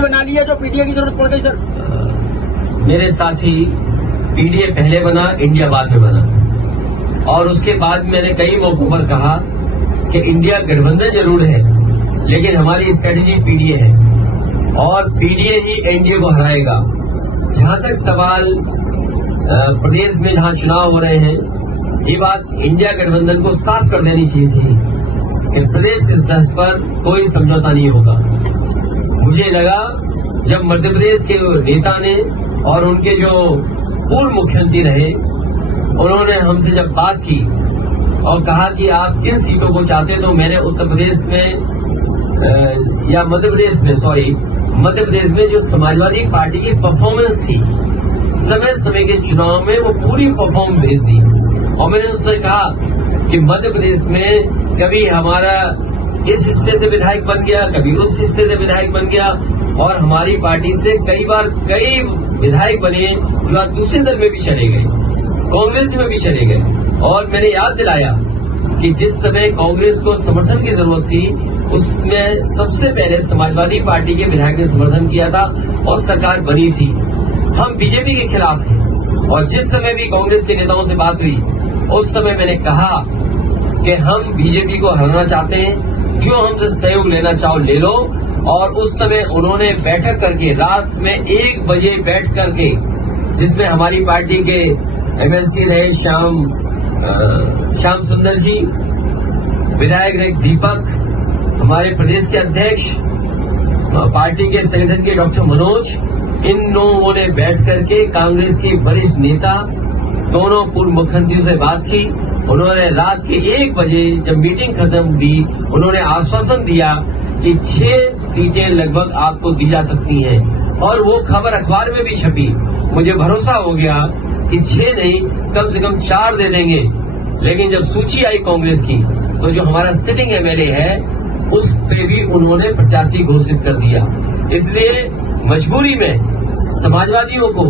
बना ली है जो पीडीए की जरूरत पड़ गई सर। मेरे साथी, पीडीए पहले बना, इंडिया बाद में बना। और उसके बाद मैंने कई मौकों पर कहा कि इंडिया गठबंधन जरूर है, लेकिन हमारी स्ट्रेटेजी पीडीए है और पीडीए ही एनडीए को हराएगा। जहां तक सवाल प्रदेश में जहां चुनाव हो रहे हैं, ये बात इंडिया गठबंधन को साफ कर देनी चाहिए थी कि प्रदेश इस दस पर कोई समझौता नहीं होगा। मुझे लगा जब मध्य प्रदेश के नेता ने और उनके जो पूर्व मुख्यमंत्री रहे, उन्होंने हमसे जब बात की और कहा कि आप किन सीटों को चाहते हैं, तो मैंने उत्तर प्रदेश में या मध्य प्रदेश में जो समाजवादी पार्टी की परफॉर्मेंस थी, समय समय के चुनाव में वो पूरी परफॉर्म भेज दी। और मैंने उससे कहा कि मध्य प्रदेश में कभी हमारा इस हिस्से से विधायक बन गया, कभी उस हिस्से से विधायक बन गया, और हमारी पार्टी से कई बार कई विधायक बने जो आज दूसरे दल में भी चले गए, कांग्रेस में भी चले गए। और मैंने याद दिलाया कि जिस समय कांग्रेस को समर्थन की जरूरत थी, उसमें सबसे पहले समाजवादी पार्टी के विधायक ने समर्थन किया था और सरकार बनी थी। हम बीजेपी के खिलाफ हैं और जिस समय भी कांग्रेस के नेताओं से बात हुई, उस समय मैंने कहा कि हम बीजेपी को हराना चाहते हैं, जो हमसे सहयोग लेना चाहो ले लो। और उस समय उन्होंने बैठक करके रात में 1 बजे बैठ करके, जिसमें हमारी पार्टी के एमएलसी रहे श्याम सुंदर जी, विधायक रहे दीपक, हमारे प्रदेश के अध्यक्ष, पार्टी के संगठन के डॉक्टर मनोज, इन लोगों ने बैठ करके कांग्रेस के वरिष्ठ नेता दोनों पूर्व मुख्यमंत्रियों से बात की। उन्होंने रात के 1 बजे जब मीटिंग खत्म हुई, उन्होंने आश्वासन दिया कि 6 सीटें लगभग आपको दी जा सकती हैं। और वो खबर अखबार में भी छपी। मुझे भरोसा हो गया कि 6 नहीं, कम से कम 4 दे देंगे। लेकिन जब सूची आई कांग्रेस की, तो जो हमारा सिटिंग एमएलए है, उस पे भी उन्होंने प्रत्याशी घोषित कर दिया। इसलिए मजबूरी में समाजवादियों को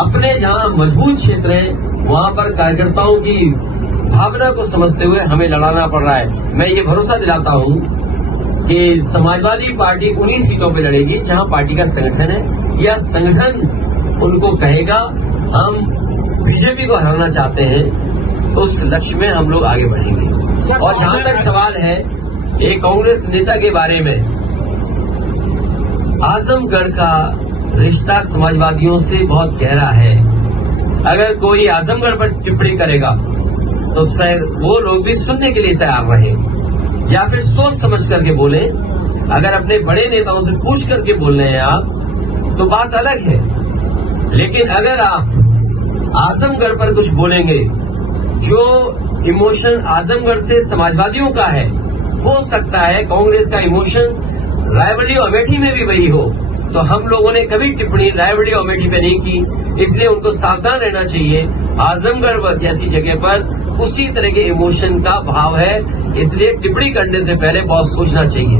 अपने जहां मजबूत क्षेत्र है, वहां पर कार्यकर्ताओं की भावना को समझते हुए हमें लड़ाना पड़ रहा है। मैं ये भरोसा दिलाता हूं कि समाजवादी पार्टी उन्हीं सीटों पे लड़ेगी जहां पार्टी का संगठन है, या संगठन उनको कहेगा हम बीजेपी को हराना चाहते हैं, तो उस लक्ष्य में हम लोग आगे बढ़ेंगे। और जहां तक सवाल है एक कांग्रेस नेता के बारे में, आजमगढ़ का रिश्ता समाजवादियों से बहुत गहरा है। अगर कोई आजमगढ़ पर टिप्पणी करेगा तो वो लोग भी सुनने के लिए तैयार रहे, या फिर सोच समझ करके बोले। अगर अपने बड़े नेताओं से पूछ करके बोल रहे हैं आप, तो बात अलग है। लेकिन अगर आप आजमगढ़ पर कुछ बोलेंगे, जो इमोशन आजमगढ़ से समाजवादियों का है, हो सकता है कांग्रेस का इमोशन रायबरेली और अमेठी में भी वही हो। तो हम लोगों ने कभी टिप्पणी रायबरेली और अमेठी पे नहीं की, इसलिए उनको सावधान रहना चाहिए। आजमगढ़ जैसी जगह पर उसी तरह के इमोशन का भाव है, इसलिए टिप्पणी करने से पहले बहुत सोचना चाहिए।